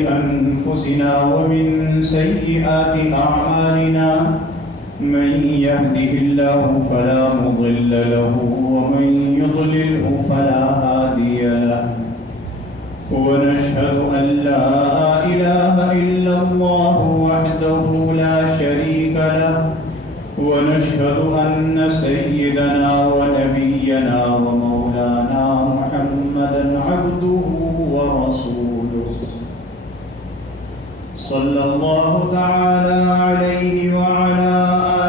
أنفسنا ومن سيئات أعمالنا من يهده الله فلا مضل له ومن يضلله فلا هادي له ونشهد أن لا إله إلا الله وحده لا شريك له ونشهد أن سيدنا ونبينا ومولانا محمدا عبده ورسوله صلى الله تعالى عليه وعلى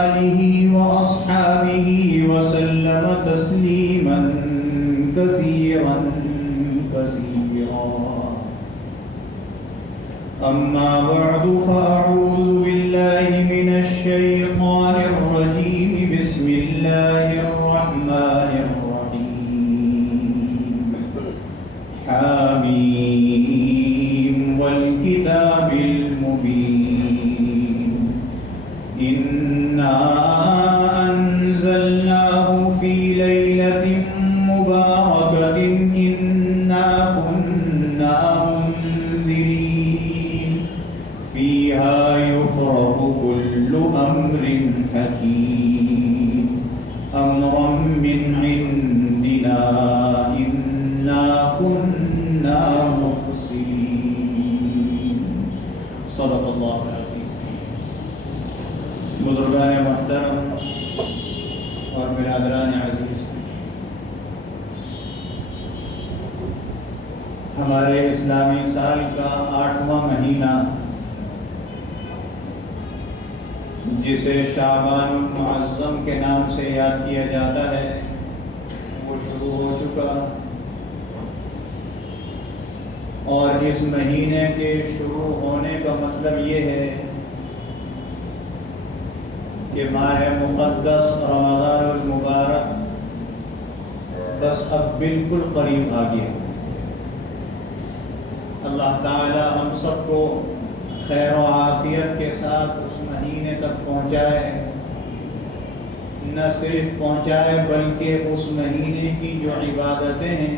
آله وأصحابه وسلم تسليما كثيرا أما بعد فأعوذ بالله من الشيطان الرجيم بسم الله الرحمن الرحيم حميم والكتاب المبين إنا أنزلناه في ليلة مباركة إنا كنا منذرين فيها يفرق كل أمر حكيم أمرا من عندنا إنا كنا مرسلين صدق الله العظيم. بزرگان محترم اور برادران عزیز، ہمارے اسلامی سال کا 8واں مہینہ جسے شعبان المعظم کے نام سے یاد کیا جاتا ہے وہ شروع ہو چکا، اور اس مہینے کے شروع ہونے کا مطلب یہ ہے کہ ماہ مقدس رمضان المبارک بس اب بالکل قریب آ گیا۔ اللہ تعالی ہم سب کو خیر و عافیت کے ساتھ اس مہینے تک پہنچائے، نہ صرف پہنچائے بلکہ اس مہینے کی جو عبادتیں ہیں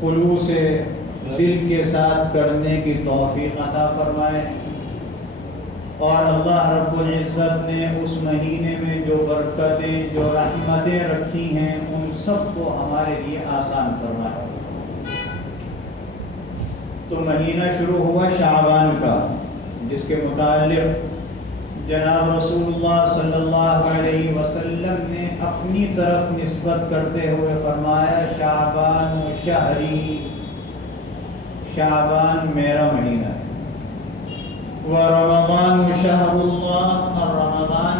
خلوص دل کے ساتھ کرنے کی توفیق عطا فرمائے، اور اللہ رب العزت نے اس مہینے میں جو برکتیں جو رحمتیں رکھی ہیں ان سب کو ہمارے لیے آسان فرمائے۔ تو مہینہ شروع ہوا شعبان کا، جس کے متعلق جناب رسول اللہ صلی اللہ علیہ وسلم نے اپنی طرف نسبت کرتے ہوئے فرمایا شعبان شہری، شعبان میرا مہینہ ہے، ورمضان شہر اللہ، اور رمضان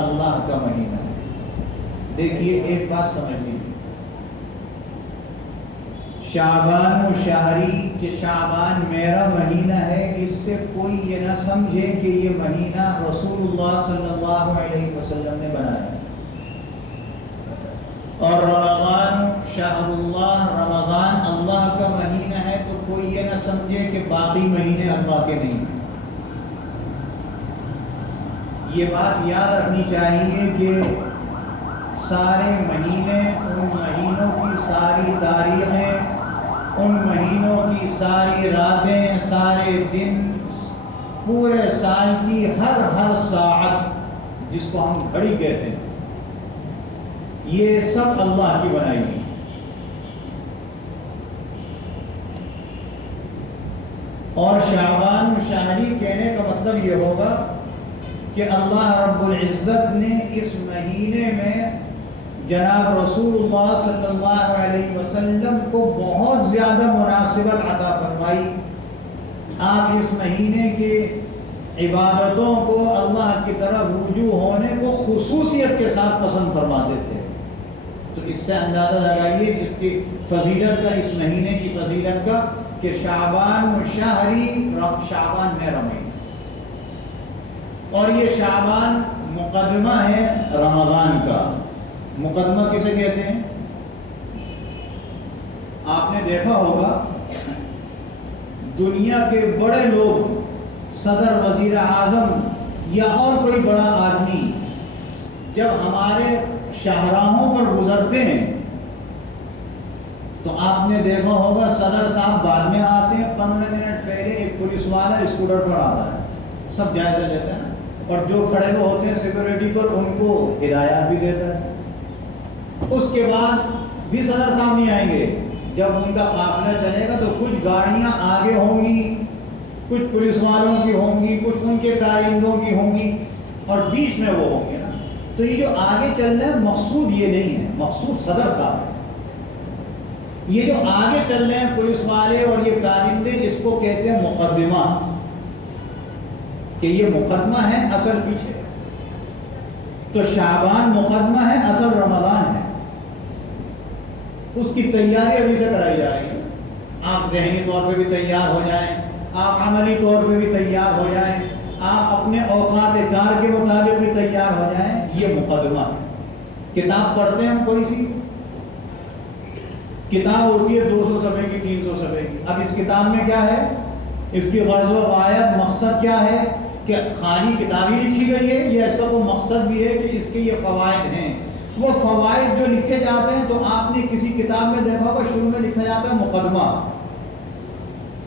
اللہ کا مہینہ ہے۔ دیکھیے ایک بات سمجھ لیجیے، شعبان و شہری کہ شعبان میرا مہینہ ہے، اس سے کوئی یہ نہ سمجھے کہ یہ مہینہ رسول اللہ صلی اللہ علیہ وسلم نے بنایا، اور رمضان شہر اللہ، رمضان اللہ کا مہینہ ہے، تو کوئی یہ نہ سمجھے کہ باقی مہینے اللہ کے نہیں ہیں۔ یہ بات یاد رکھنی چاہیے کہ سارے مہینے، ان مہینوں کی ساری تاریخیں، ان مہینوں کی ساری راتیں، سارے دن، پورے سال کی ہر ساعت جس کو ہم گھڑی کہتے ہیں، یہ سب اللہ کی بنائی ہوئی۔ اور شعبان شہری کہنے کا مطلب یہ ہوگا کہ اللہ رب العزت نے اس مہینے میں جناب رسول اللہ صلی اللہ علیہ وسلم کو بہت زیادہ مناسبت عطا فرمائی۔ آپ اس مہینے کے عبادتوں کو، اللہ کی طرف رجوع ہونے کو خصوصیت کے ساتھ پسند فرماتے تھے۔ تو اس سے اندازہ لگائیے اس کی فضیلت کا، اس مہینے کی فضیلت کا، کہ شعبان شہری، شعبان میرا مہینہ، اور یہ شعبان مقدمہ ہے رمضان کا۔ مقدمہ کسے کہتے ہیں؟ آپ نے دیکھا ہوگا دنیا کے بڑے لوگ، صدر، وزیر اعظم یا اور کوئی بڑا آدمی جب ہمارے شاہراہوں پر گزرتے ہیں تو آپ نے دیکھا ہوگا صدر صاحب بعد میں آتے اسکوٹر پر آتا ہے، سب جائزہ لیتے ہیں نا، اور جو کھڑے ہوئے ہوتے ہیں سیکورٹی پر ان کو ہدایات بھی دیتا ہے۔ اس کے بعد بھی صدر صاحب نہیں آئیں گے، جب ان کا قافلہ چلے گا تو کچھ گاڑیاں آگے ہوں گی، کچھ پولیس والوں کی ہوں گی، کچھ ان کے کارندوں کی ہوں گی، اور بیچ میں وہ ہوں گے نا۔ تو یہ جو آگے چل رہے ہیں مقصود یہ نہیں ہے، مقصود صدر صاحب ہے۔ یہ جو آگے چل رہے ہیں پولیس والے اور یہ کارندے، اس کو کہتے ہیں مقدمہ، کہ یہ مقدمہ ہے، اصل پیچھے۔ تو شعبان مقدمہ ہے، اصل رمضان ہے۔ اس کی تیاری ابھی سے کرائی جا رہی ہے۔ آپ ذہنی طور پہ بھی تیار ہو جائیں، آپ عملی طور پہ بھی تیار ہو جائیں، آپ اپنے اوقات کار کے مطابق بھی تیار ہو جائیں۔ یہ مقدمہ ہے۔ کتاب پڑھتے ہیں ہم، کوئی سی کتاب ہوتی ہے 200 صفحے کی، 300 صفحے کی۔ اب اس کتاب میں کیا ہے، اس کی غرض و غایت، مقصد کیا ہے؟ کہ خالی کتابی لکھی گئی ہے یا اس کا کوئی مقصد بھی ہے کہ اس کے یہ فوائد ہیں؟ وہ فوائد جو لکھے جاتے ہیں، تو آپ نے کسی کتاب میں دیکھا ہوگا شروع میں لکھا جاتا ہے مقدمہ،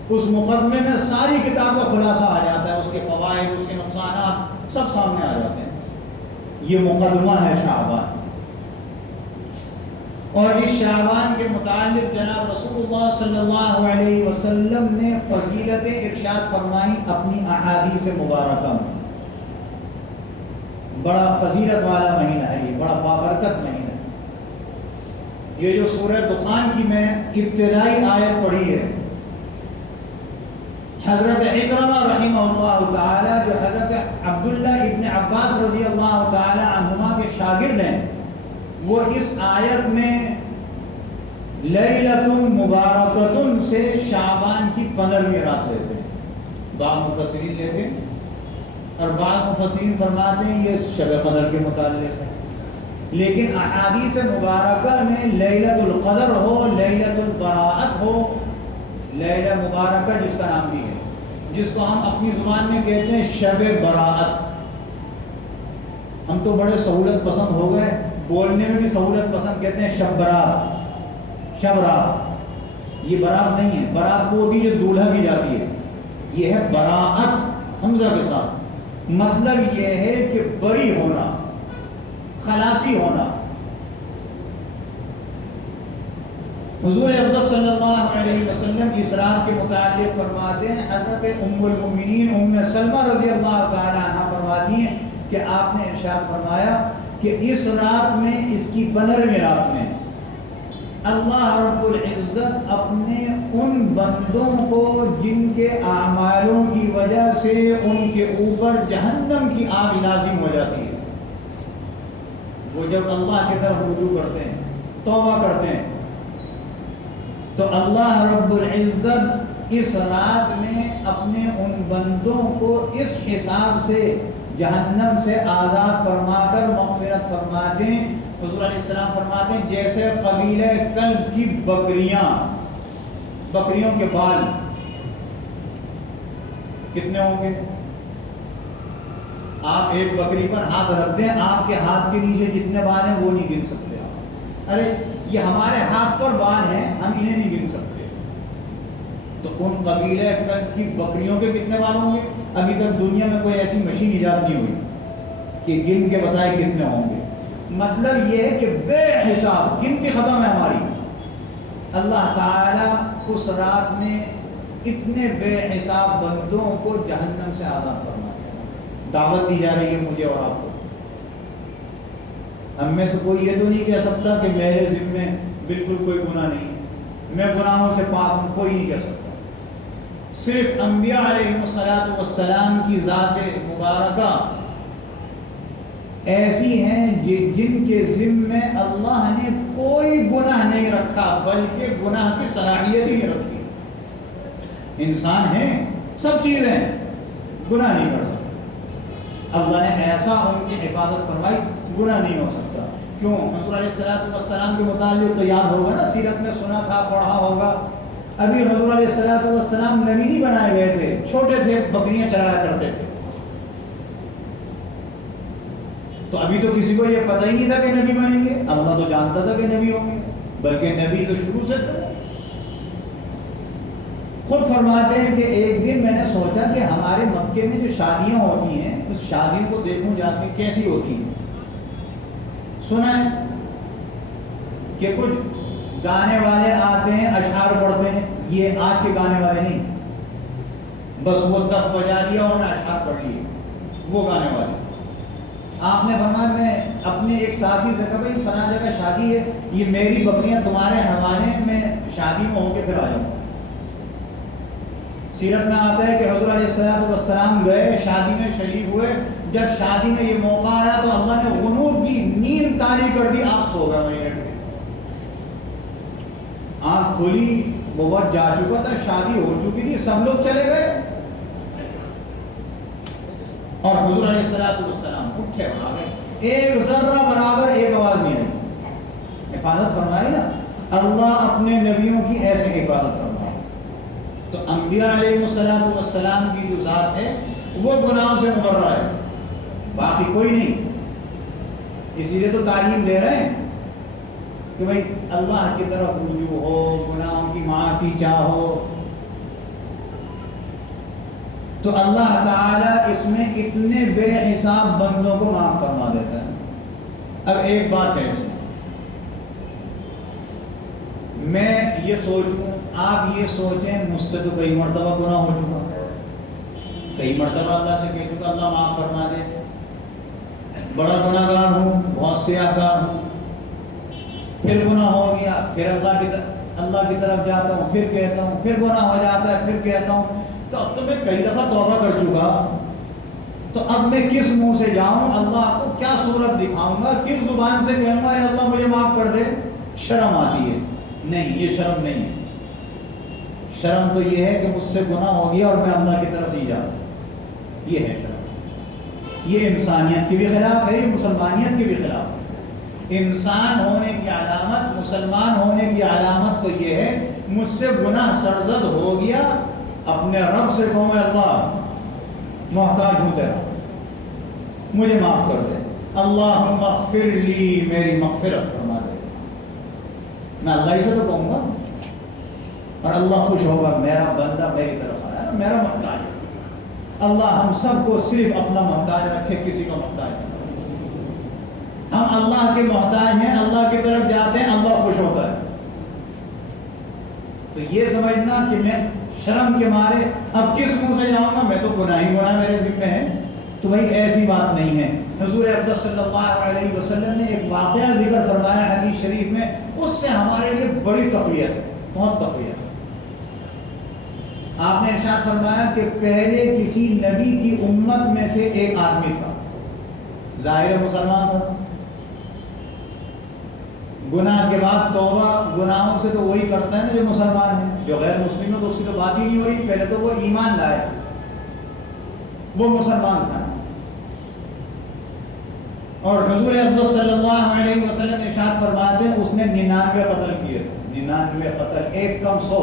اس مقدمے میں ساری کتاب کا خلاصہ آ جاتا ہے، اس کے فوائد، اس کے نقصانات سب سامنے آ جاتے ہیں۔ یہ مقدمہ ہے شعبان۔ اور اس شعبان کے متعلق جناب رسول اللہ صلی اللہ علیہ وسلم نے فضیلتیں ارشاد فرمائی اپنی احادیث مبارکہ میں۔ بڑا فضیلت والا مہینہ ہے یہ، بڑا بابرکت مہینہ ہے۔ یہ جو سورہ دخان کی میں ابتدائی آیت پڑھی ہے، حضرت اکرمہ رحمہ اللہ تعالی، جو حضرت عبداللہ ابن عباس رضی اللہ تعالی عنہما کے شاگرد ہیں، وہ اس آیت میں لیلۃ مبارکۃ سے شعبان کی 15ویں رات لیتے ہیں۔ بعض مفسرین لیتے ہیں اور بعض مفسرین فرماتے ہیں یہ شب قدر کے متعلق ہے، لیکن احادیث مبارکہ میں لیلۃ القدر ہو، لیلۃ البراءت ہو، لیلہ مبارکہ جس کا نام بھی ہے، جس کو ہم اپنی زبان میں کہتے ہیں شب براءت۔ ہم تو بڑے سہولت پسند ہو گئے، بولنے میں بھی سہولت پسند، کہتے ہیں شب برات، شب رات۔ یہ برات نہیں ہے، برات وہ ہوتی ہے جو دولہا کی جاتی ہے، یہ ہے براءت حمزہ کے ساتھ۔ مطلب یہ ہے کہ بری ہونا، خلاصی ہونا۔ حضور اقدس صلی اللہ علیہ وسلم اس رات کے متعلق فرماتے ہیں، حضرت ام المؤمنین ام سلمہ رضی اللہ تعالی عنہ فرماتی ہیں کہ آپ نے ارشاد فرمایا کہ اس رات میں، اس کی 15ویں رات میں، اللہ رب العزت اپنے ان بندوں کو جن کے اعمالوں کی وجہ سے ان کے اوپر جہنم کی آگ لازم ہو جاتی ہے، وہ جب اللہ کی طرف رجوع کرتے ہیں، توبہ کرتے ہیں، تو اللہ رب العزت اس رات میں اپنے ان بندوں کو اس حساب سے جہنم سے آزاد فرما کر مغفرت فرماتے ہیں۔ حضور علیہ السلام فرماتے ہیں جیسے قبیلہ کلب کی بکریوں کے بال کتنے ہوں گے؟ آپ ایک بکری پر ہاتھ رکھ دیں، آپ کے ہاتھ کے نیچے جتنے بال ہیں وہ نہیں گن سکتے آپ۔ ارے یہ ہمارے ہاتھ پر بال ہیں، ہم انہیں نہیں گن سکتے۔ تو ان قبیلہ کلب کی بکریوں کے کتنے بال ہوں گے؟ ابھی تک دنیا میں کوئی ایسی مشین ایجاد نہیں ہوئی کہ گن کے بتائے کتنے ہوں گے۔ مطلب یہ ہے کہ بے حساب گنتی ختم ہے ہماری۔ اللہ تعالیٰ اس رات میں اتنے بے حساب بندوں کو جہنم سے آزاد فرمائے۔ دعوت دی جا رہی ہے مجھے اور آپ کو۔ ہم میں سے کوئی یہ تو نہیں کہہ سکتا کہ میرے ذمے بالکل کوئی گناہ نہیں ہے، میں گناہوں سے پاک ہوں، کوئی نہیں کہہ سکتا۔ صرف انبیاء علیہ السلام کی ذات مبارکہ ایسی ہیں جن کے ذمے اللہ نے کوئی گناہ نہیں رکھا، بلکہ گناہ کی صلاحیت ہی نہیں رکھی۔ انسان ہیں، سب چیزیں ہیں، گناہ نہیں کر سکتے۔ اللہ نے ایسا ان کی حفاظت فرمائی، گناہ نہیں ہو سکتا۔ کیوں؟ حضور علیہ السلام کے متعلق تو یاد ہوگا نا، سیرت میں سنا تھا، پڑھا ہوگا۔ ابھی حضور علیہ السلام نبی نہیں بنائے گئے تھے، چھوٹے تھے، بکریاں چرایا کرتے تھے۔ تو ابھی تو کسی کو یہ پتہ ہی نہیں تھا کہ نبی بنیں گے۔ اللہ تو جانتا تھا کہ نبی ہوں گے، بلکہ نبی تو شروع سے تھا۔ خود فرماتے ہیں کہ ایک دن میں نے سوچا کہ ہمارے مکے میں جو شادیاں ہوتی ہیں اس شادیوں کو دیکھوں جا کے کیسی ہوتی ہیں. سنا ہے کہ کچھ گانے والے آتے ہیں اشعار پڑھتے ہیں، یہ آج کے گانے والے نہیں، بس وہ دف بجا دیا اور اشعار پڑھ لیے، وہ گانے والے. آپ نے فرمایا میں اپنے ایک ساتھی سے کہا بھائی فلاں جگہ شادی ہے، یہ میری بکریاں تمہارے حوالے میں شادی میں ہو کے پھر آ جاؤں. سیرت میں آتا ہے کہ حضور علیہ السلام گئے، شادی میں شریک ہوئے. جب شادی میں یہ موقع آیا تو اللہ نے غنود کی نیند تاری کر دی، آپ سو گئے وہیں بیٹھ کے. آنکھ کھلی، وہ وقت جا چکا تھا، شادی ہو چکی تھی، سب لوگ چلے گئے اور حضور علیہ السلام اٹھے اور آ گئے. ایک ذرہ برابر ایک آواز نہیں آئی. حفاظت فرمائی نا اللہ اپنے نبیوں کی، ایسے حفاظت فرمائی. تو انبیاء علیہ السلام کی جو ذات ہے وہ گناہوں سے مبرہ ہے، باقی کوئی نہیں. اسی لیے تو تعلیم دے رہے ہیں کہ بھائی اللہ کی طرف رجوع ہو، گناہوں کی معافی چاہو. تو اللہ تعالیٰ اس میں اتنے بے حساب بندوں کو معاف فرما دیتا ہے. اب ایک بات ہے اس میں یہ سوچوں، آپ یہ سوچیں مجھ سے تو کئی مرتبہ گناہ ہو چکا، کئی مرتبہ اللہ سے کہہ چکا اللہ معاف فرما دے، بڑا گناہ گار ہوں، بہت سیاہ گار ہوں. پھر گناہ ہو گیا، پھر اللہ کی طرف جاتا ہوں، پھر کہتا ہوں، پھر گناہ ہو جاتا ہے، پھر کہتا ہوں. تو اب تو میں کئی دفعہ توبہ کر چکا، تو اب میں کس منہ سے جاؤں، اللہ کو کیا صورت دکھاؤں گا، کس زبان سے کہوں گا اے اللہ مجھے معاف کر دے. شرم آتی ہے. نہیں، یہ شرم نہیں ہے. شرم تو یہ ہے کہ مجھ سے گناہ ہو گیا اور میں اللہ کی طرف نہیں جاتا، یہ ہے شرم. یہ انسانیت کے بھی خلاف ہے، یہ مسلمانیت کے بھی خلاف ہے. انسان ہونے کی علامت، مسلمان ہونے کی علامت تو یہ ہے مجھ سے گناہ سرزد ہو گیا، اپنے رب سے کہوں اللہ محتاج ہوں تیرا، مجھے معاف کر دے. اللہم اغفر لی، میری مغفرت فرما دے. میں اللہ ہی سے تو کہوں گا اور اللہ خوش ہوگا، میرا بندہ میری طرف آیا، میرا محتاج ہے. اللہ ہم سب کو صرف اپنا محتاج رکھے، کسی کا محتاج نہیں. ہم اللہ کے محتاج ہیں، اللہ کی طرف جاتے ہیں، اللہ خوش ہوتا ہے. تو یہ سمجھنا کہ میں شرم کے مارے اب کس منہ سے جاؤں گا، میں تو گناہ ہی گناہ میرے ذمہ ہے، تو بھائی ایسی بات نہیں ہے. حضور اقدس صلی اللہ علیہ وسلم نے ایک واقعہ ذکر فرمایا حدیث شریف میں، اس سے ہمارے لیے بڑی تقویت ہے، بہت تقویت ہے. آپ نے ارشاد فرمایا کہ پہلے کسی نبی کی امت میں سے ایک آدمی تھا، ظاہر مسلمان تھا، گناہ کے بعد توبہ، گناہوں سے تو وہی کرتا ہے نا جو مسلمان ہے. جو غیر مسلم ہے تو اس کی تو بات ہی نہیں ہو رہی. پہلے تو وہ ایمان لائے، وہ مسلمان تھا. اور حضور اقدس صلی اللہ علیہ وسلم ارشاد فرماتے ہیں اس نے 99 قتل کیے تھے. 99 قتل، ایک کم 100.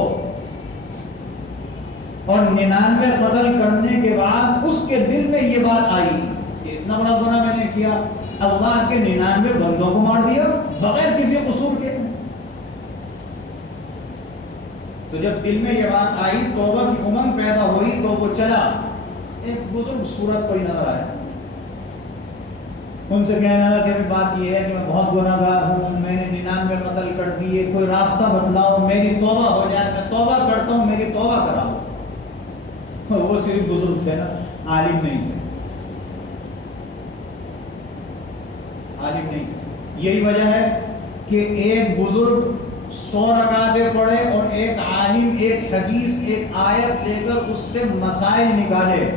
اور 99 قتل کرنے کے بعد اس کے دل میں یہ بات آئی کہ اتنا بڑا گناہ میں نے کیا، اللہ کے 99 بندوں کو مار دیا بغیر کسی قصور کے. تو جب دل میں یہ بات آئی، توبہ کی امنگ پیدا ہوئی، تو وہ چلا. ایک بزرگ صورت کوئی نظر آیا، ان سے کہنے لگا کہ بات یہ ہے کہ میں بہت گناہ گار ہوں، میں نے 99 قتل کر دیے، کوئی راستہ بتلاؤ میری توبہ ہو جائے، میں توبہ کرتا ہوں، میری توبہ کراؤ. وہ صرف بزرگ تھے نا، عالم نہیں تھے، عالم نہیں تھے. یہی وجہ ہے کہ ایک بزرگ 100 رکعتیں پڑھے اور ایک عالم ایک حدیث ایک آیت لے کر اس سے مسائل نکالے،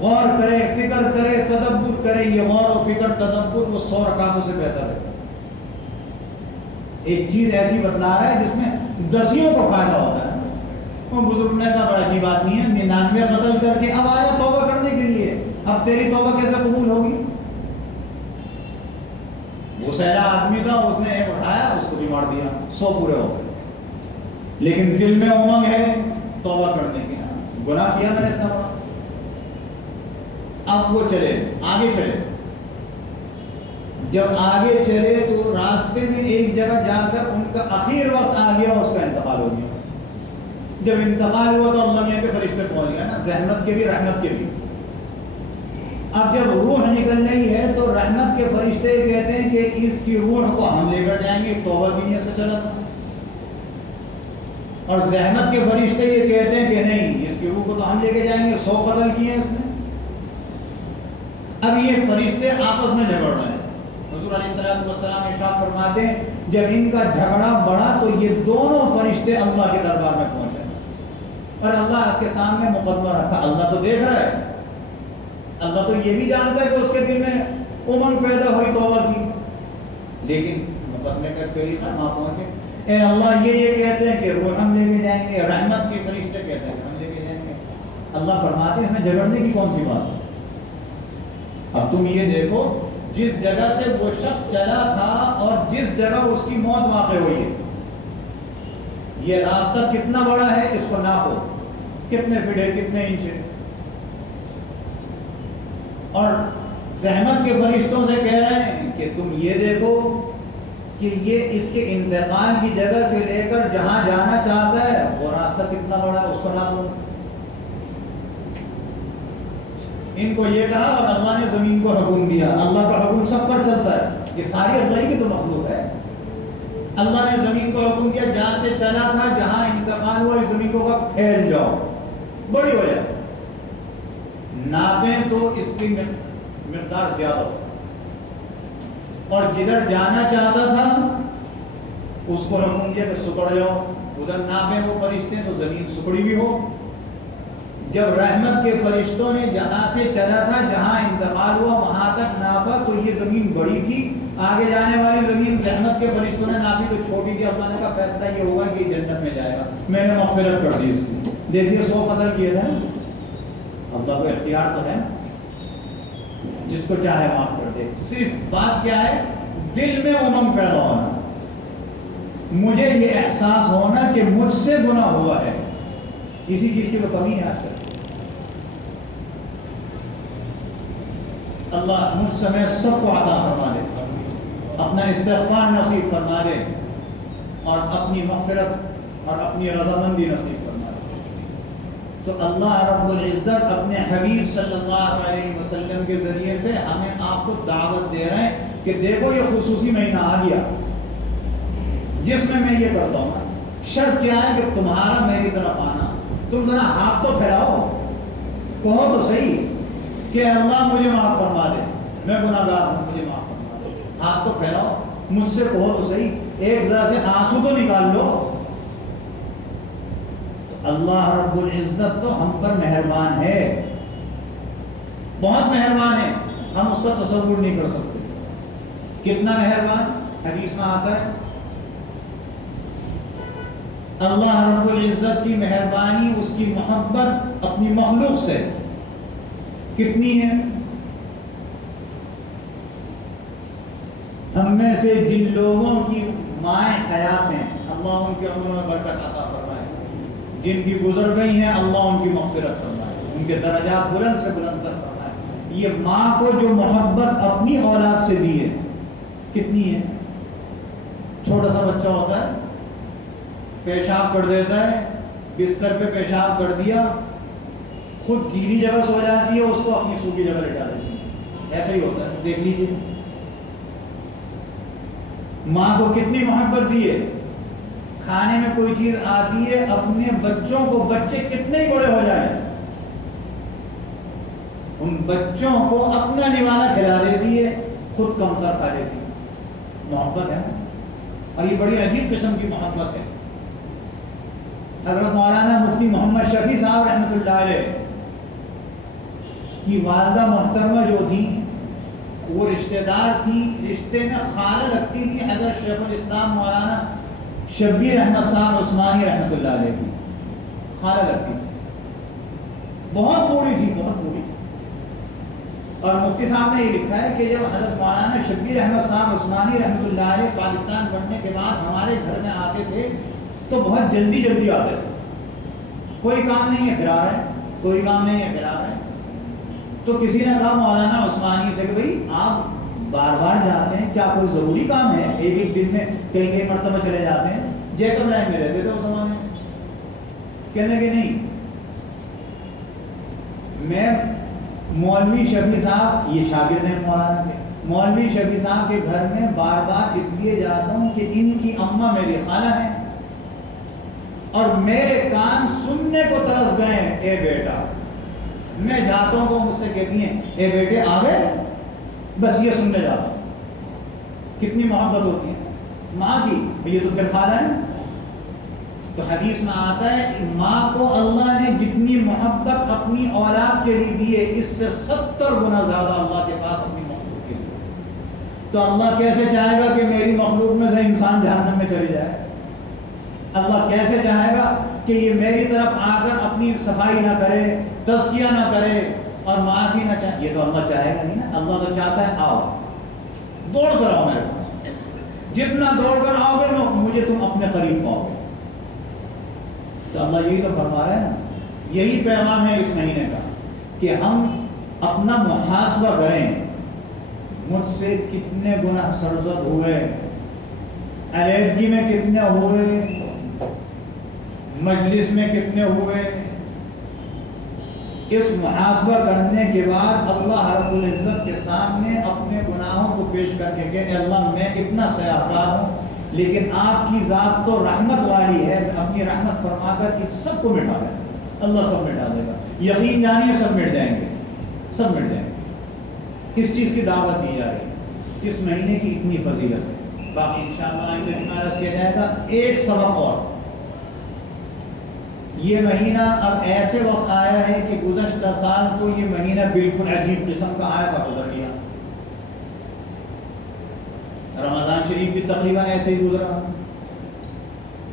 غور کرے، فکر کرے، تدبر کرے. یہ غور و فکر تدبر وہ 100 رکعتوں سے بہتر ہے. ایک چیز ایسی بتلا رہا ہے جس میں دسیوں کو فائدہ ہوتا ہے. وہ بزرگ نے کہا بڑا عجیب آدمی ہے، 99 قتل کر کے اب آیا توبہ کرنے کے لیے، اب تیری توبہ کیسے قبول ہوگی؟ وہ سہلا آدمی تھا، اس نے ایک اٹھایا، اس کو بھی مار دیا، 100 پورے ہو گئے. لیکن دل میں امنگ ہے توبہ کرنے کی، گناہ کیا میں نے اتنا بڑا. اب وہ چلے، آگے چلے. جب آگے چلے تو راستے میں ایک جگہ جا کر ان کا اخیر وقت آ گیا، اس کا انتقال ہو گیا. جب انتقال ہوا تو اللہ میاں کے فرشتے پہنچ گئے نا، زحمت کے بھی رحمت کے بھی۔ اب جب روح نکل رہی ہے تو رحمت کے فرشتے کہتے ہیں کہ اس کی روح کو ہم لے کر جائیں گے، توبہ کی نیت سے چلا تھا، اور زحمت کے فرشتے یہ کہتے ہیں کہ نہیں، اس کی روح کو تو ہم لے کے جائیں گے، 100 قتل کیے ہیں اس نے۔ اب یہ فرشتے آپس میں جھگڑ رہے ہیں۔ حضور علیہ السلام ارشاد فرماتے ہیں جب ان کا جھگڑا بڑھا تو یہ دونوں فرشتے اللہ کے دربار میں پہنچے، اور اللہ اس کے سامنے مقدمہ رکھا۔ اللہ تو دیکھ رہا ہے، اللہ تو یہ بھی جانتا ہے کہ اس کے دل میں امنگ پیدا ہوئی توبہ کی، لیکن مقدمے کا طریقہ نہ پہنچے۔ اے اللہ یہ کہتے ہیں کہ روح ہم لے کے جائیں گے، رحمت کے فرشتے کہتے ہیں کہ ہم لے کے جائیں گے۔ اللہ فرماتے ہیں اس میں جھگڑنے کی کون سی بات ہے؟ اب تم یہ دیکھو جس جگہ سے وہ شخص چلا تھا اور جس جگہ اس کی موت واقع ہوئی ہے، یہ راستہ کتنا بڑا ہے، اس کو ناپو، کتنے فٹ ہے، کتنے انچ ہے۔ اور زحمت کے فرشتوں سے کہہ رہے ہیں کہ تم یہ دیکھو کہ یہ اس کے انتقال کی جگہ سے لے کر جہاں جانا چاہتا ہے وہ راستہ کتنا بڑا ہے، اس کو ناپو۔ ان کو یہ کہا اور اللہ نے زمین کو حکم دیا۔ اللہ کا حکم سب پر چلتا ہے، یہ ساری اللہ کی تو مخلوق ہے۔ اللہ نے زمین کو حکم دیا، جہاں سے چلا تھا، جہاں انتقال ہوا، اس زمین کو کہا پھیل جاؤ، بڑی وجہ ناپیں تو اس کی مقدار زیادہ ہو، اور جدھر جانا چاہتا تھا اس کو حکم دیا کہ سکڑ جاؤ، ادھر ناپیں وہ فرشتے تو زمین سکڑی بھی ہو۔ جب رحمت کے فرشتوں نے جہاں سے چلا تھا، جہاں انتقال ہوا، وہاں تک ناپا تو یہ زمین بڑی تھی، آگے جانے والی زمین زحمت کے فرشتوں نے ناپی تو چھوٹی تھی۔ اللہ نے کہا فیصلہ یہ ہوگا کہ یہ جنت میں جائے گا، میں نے مغفرت کر دی اس کی۔ دیکھیے 100 قتل کیے تھے، اللہ کو اختیار تو ہے، جس کو چاہے معاف کر دے۔ صرف بات کیا ہے، دل میں امنگ پیدا ہونا، مجھے یہ احساس ہونا کہ مجھ سے گناہ ہوا ہے، کسی چیز کی تو کمی ہے آج تک۔ اللہ مجھ سمیت سب کو عطا فرما دے، اپنا استغفار نصیب فرما دے، اور اپنی مغفرت اور اپنی رضامندی نصیب فرما دے۔ تو اللہ رب العزت اپنے حبیب صلی اللہ علیہ وسلم کے ذریعے سے ہمیں آپ کو دعوت دے رہے ہیں کہ دیکھو یہ خصوصی مہینہ آ گیا جس میں یہ کرتا ہوں۔ شرط کیا ہے کہ تمہارا میری طرف آنا، تم ذرا ہاتھ تو پھیلاؤ، کہو تو صحیح کہ اللہ مجھے معاف فرما دے، میں گناہ گار ہوں، مجھے معاف فرما دے۔ ہاتھ تو پھیلاؤ، مجھ سے کہو تو صحیح، ایک ذرا سے آنسو تو نکال لو۔ اللہ رب العزت تو ہم پر مہربان ہے، بہت مہربان ہے، ہم اس کا تصور نہیں کر سکتے کتنا مہربان۔ حدیث میں آتا ہے اللہ رب العزت کی مہربانی، اس کی محبت اپنی مخلوق سے کتنی ہے۔ ہم میں سے جن لوگوں کی مائیں حیات ہیں، اللہ ان کے عمروں میں برکت عطا فرمائے، جن کی گزر گئی ہیں اللہ ان کی مغفرت فرمائے، ان کے درجات بلند سے بلند تر فرمائے۔ یہ ماں کو جو محبت اپنی اولاد سے دی ہے کتنی ہے۔ چھوٹا سا بچہ ہوتا ہے، پیشاب کر دیتا ہے، بستر پہ پیشاب کر دیا، خود گیلی جگہ سو جاتی ہے، اس کو اپنی سوکھی جگہ لٹا دیتی ہے، ایسا ہی ہوتا ہے۔ دیکھ لیجیے ماں کو کتنی محبت دی ہے، کھانے میں کوئی چیز آتی ہے، اپنے بچوں کو، بچے کتنے ہی بڑے ہو جائیں ان بچوں کو اپنا نوالا کھلا دیتی ہے، خود کمتر کھا لیتی ہے۔ محبت ہے، اور یہ بڑی عجیب قسم کی محبت ہے۔ حضرت مولانا مفتی محمد شفیع صاحب رحمۃ اللہ علیہ کی والدہ محترمہ جو تھی وہ رشتہ دار تھی، رشتے میں خالہ لگتی تھی حضرت شیخ الاسلام مولانا شبیر احمد صاحب عثمانی رحمۃ اللہ علیہ کی خالہ لگتی تھی، بہت بوڑھی تھی، بہت بوڑھی۔ اور مفتی صاحب نے یہ لکھا ہے کہ جب حضرت مولانا شبیر احمد صاحب عثمانی رحمۃ اللہ علیہ پاکستان بننے کے بعد ہمارے گھر میں آتے تھے تو بہت جلدی جلدی آتے تھے، کوئی کام نہیں ہے پھر آ رہے ہیں، کوئی کام نہیں ہے پھر آ رہے ہیں۔ تو کسی نے کہا مولانا عثمانی سے کہ بھئی آپ بار بار جاتے ہیں، کیا کوئی ضروری کام ہے؟ ایک ایک دن میں کئی کئی مرتبہ چلے جاتے ہیں، جیکب لائن میں رہتے تھے اس زمانے میں۔ کہنے کہ نہیں، میں مولوی شفیع صاحب، یہ شاگرد ہیں مولانا کے، مولوی شفیع صاحب کے گھر میں بار بار اس لیے جاتا ہوں کہ ان کی اماں میری خالہ ہیں اور میرے کان سننے کو ترس گئے ہیں، اے بیٹا۔ میں جاتا ہوں تو مجھ سے کہتی ہیں اے بیٹے آ گئے، بس یہ سننے جاتا ہوں۔ کتنی محبت ہوتی ہے ماں کی، یہ تو پھر خالہ ہے۔ تو حدیث میں آتا ہے ماں کو اللہ نے جتنی محبت اپنی اولاد کے لیے دی ہے، اس سے 70 گنا زیادہ اللہ کے پاس اپنی مخلوق کے لیے۔ تو اللہ کیسے چاہے گا کہ میری مخلوق میں سے انسان جہنم میں چلی جائے؟ اللہ کیسے چاہے گا کہ یہ میری طرف آ کر اپنی صفائی نہ کرے، تزکیہ نہ کرے اور معافی نہ چاہے؟ یہ تو اللہ چاہے گا نہیں نا۔ اللہ تو چاہتا ہے آؤ، دوڑ کر آؤ میرے پاس، جتنا دوڑ کر آؤ گے مجھے تم اپنے قریب پاؤ گے۔ تو اللہ یہی تو فرما رہا ہے نا، یہی پیغام ہے اس مہینے کا کہ ہم اپنا محاسبہ کریں، مجھ سے کتنے گناہ سرزد ہوئے، علیحدگی میں کتنے ہوئے، مجلس میں کتنے ہوئے۔ اس محاسبہ کرنے کے بعد اللہ رب العزت کے سامنے اپنے گناہوں کو پیش کر کے کہ اے اللہ میں اتنا سیاحکار ہوں، لیکن آپ کی ذات تو رحمت والی ہے، اپنی رحمت فرما کر کہ سب کو مٹا دے گا۔ اللہ سب مٹا دے گا، یقین جانیے سب مٹ جائیں گے، سب مٹ جائیں گے۔ اس چیز کی دعوت دی جا رہی ہے، اس مہینے کی اتنی فضیلت ہے۔ باقی انشاءاللہ آئندہ جمعہ رس کیا جائے گا۔ ایک سبق اور، یہ مہینہ اب ایسے وقت آیا ہے کہ گزشتہ سال تو یہ مہینہ بالکل عجیب قسم کا آیا تھا، گزر گیا۔ رمضان شریف بھی تقریباً ایسے ہی گزرا۔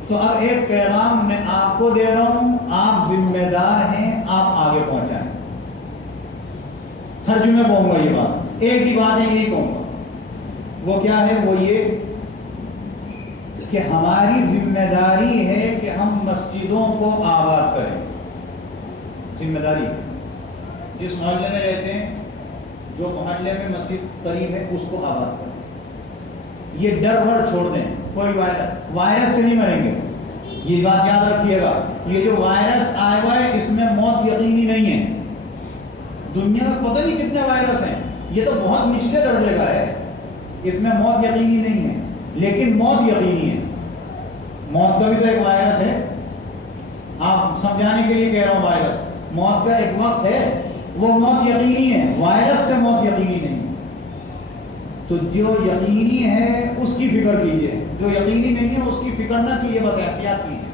تو اب ایک پیغام میں آپ کو دے رہا ہوں، آپ ذمہ دار ہیں، آپ آگے پہنچائیں۔ ہر جمعے کہوں گا یہ بات، ایک ہی بات ہے یہی کہوں گا۔ وہ کیا ہے؟ وہ یہ کہ ہماری ذمہ داری ہے کہ ہم مسجدوں کو آباد کریں۔ ذمہ داری، جس محلے میں رہتے ہیں، جو محلے میں مسجد قریب ہے، اس کو آباد کریں۔ یہ ڈر ور چھوڑ دیں، کوئی وائرس سے نہیں مریں گے، یہ بات یاد رکھیے گا۔ یہ جو وائرس آیا ہوا ہے اس میں موت یقینی نہیں ہے۔ دنیا میں پتہ نہیں کتنے وائرس ہیں، یہ تو بہت نچلے درجے کا ہے، اس میں موت یقینی نہیں ہے، لیکن موت یقینی ہے۔ موت کا بھی تو ایک وائرس ہے، آپ سمجھانے کے لیے کہہ رہا ہوں وائرس، موت کا ایک وقت ہے، وہ موت یقینی ہے، وائرس سے موت یقینی نہیں۔ تو جو یقینی ہے اس کی فکر کیجئے، جو یقینی نہیں ہے اس کی فکر نہ کیجئے، بس احتیاط کیجئے۔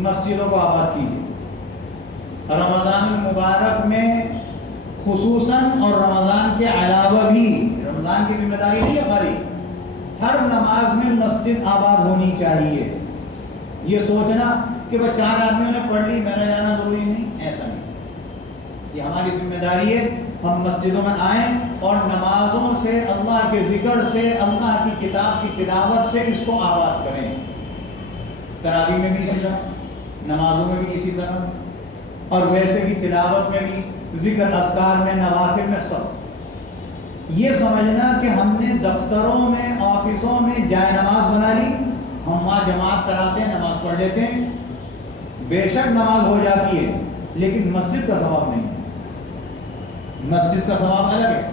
مسجدوں کو آباد کیجئے۔ رمضان المبارک میں خصوصاً اور رمضان کے علاوہ بھی، رمضان کی ذمہ داری نہیں ہے خالی، ہر نماز میں مسجد آباد ہونی چاہیے۔ یہ سوچنا کہ وہ 4 آدمیوں نے پڑھ لی میرا جانا ضروری نہیں، ایسا نہیں۔ یہ ہماری ذمہ داری ہے، ہم مسجدوں میں آئیں اور نمازوں سے، اللہ کے ذکر سے، اللہ کی کتاب کی تلاوت سے اس کو آباد کریں۔ تراویح میں بھی اسی طرح، نمازوں میں بھی اسی طرح، اور ویسے بھی تلاوت میں بھی، ذکر اذکار میں، نوافل میں، سب۔ یہ سمجھنا کہ ہم نے دفتروں میں، آفسوں میں جائے نماز بنا لی، ہم وہاں جماعت کراتے ہیں، نماز پڑھ لیتے ہیں، بے شک نماز ہو جاتی ہے، لیکن مسجد کا ثواب نہیں۔ مسجد کا ثواب الگ ہے۔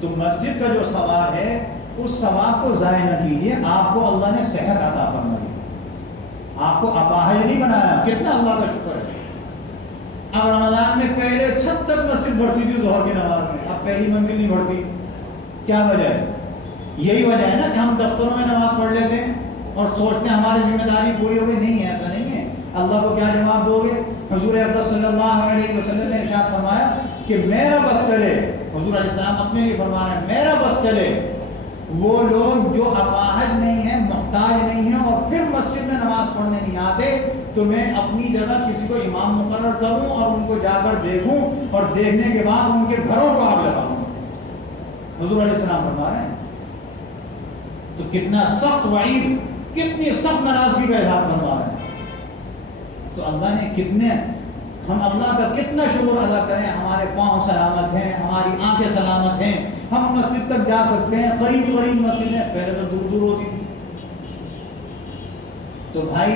تو مسجد کا جو ثواب ہے اس ثواب کو ضائع نہ کیجیے۔ آپ کو اللہ نے صحت عطا فرمائی، آپ کو اپاہج نہیں بنایا، کتنا اللہ کا شکر ہے۔ اب رمضان میں پہلے چھت تک مسجد بڑھتی تھی ظہر کی نماز میں، اب پہلی منزل نہیں بڑھتی، کیا وجہ ہے؟ یہی وجہ ہے نا کہ ہم دفتروں میں نماز پڑھ لیتے ہیں اور سوچتے ہیں ہماری ذمہ داری پوری ہو گئی۔ نہیں، ایسا نہیں ہے۔ اللہ کو کیا جواب دو گے؟ حضور اقدس صلی اللہ علیہ وسلم نے ارشاد فرمایا کہ میرا بس چلے، حضور علیہ السلام اپنے لیے فرما رہے ہیں، میرا بس چلے وہ لوگ جو اپاہج نہیں ہیں، محتاج نہیں ہیں اور پھر مسجد میں نماز پڑھنے نہیں آتے، تو میں اپنی جگہ کسی کو امام مقرر کروں اور ان کو جا کر دیکھوں اور دیکھنے کے بعد ان کے گھروں کو آگ لگاؤں۔ حضور علیہ السلام فرما رہے ہیں۔ تو کتنا سخت وعید، کتنی سخت ناراضگی کا اظہار فرما رہے ہیں۔ تو اللہ نے کتنے، ہم اللہ کا کتنا شکر ادا کریں، ہمارے پاؤں سلامت ہیں، ہماری آنکھیں سلامت ہیں، ہم مسجد تک جا سکتے ہیں، قریب قریب مسجدیں، پہلے تو دور دور ہوتی تھی۔ تو بھائی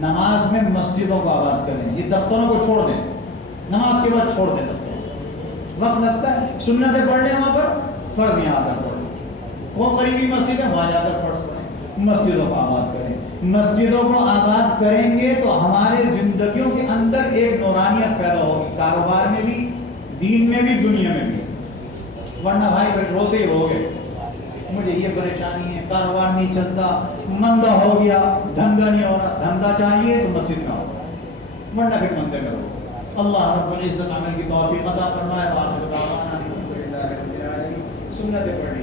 نماز میں مسجدوں کو آباد کریں، یہ دفتروں کو چھوڑ دیں، نماز کے بعد چھوڑ دیں دفتروں، وقت لگتا ہے، سنتیں پڑھ لیں وہاں پر، فرض یہاں پر پڑھ لیں، وہ قریبی مسجد ہے وہاں جا کر فرض پڑھیں، مسجدوں کو آباد کریں۔ مسجدوں کو آباد کریں گے تو ہمارے زندگیوں کے اندر ایک نورانیت پیدا ہوگی، کاروبار میں بھی، دین میں بھی، دنیا میں بھی۔ ورنہ بھائی پھر روتے ہی ہو گئے، مجھے یہ پریشانی ہے، کاروبار نہیں چلتا، مندہ ہو گیا، دھندا نہیں ہو رہا، دھندا چاہیے تو مسجد میں ہوگا، ورنہ پھر مندے میں ہوگا۔ اللہ رب العزت عمل کی توفیق عطا فرمائے۔ سنتیں پڑھنی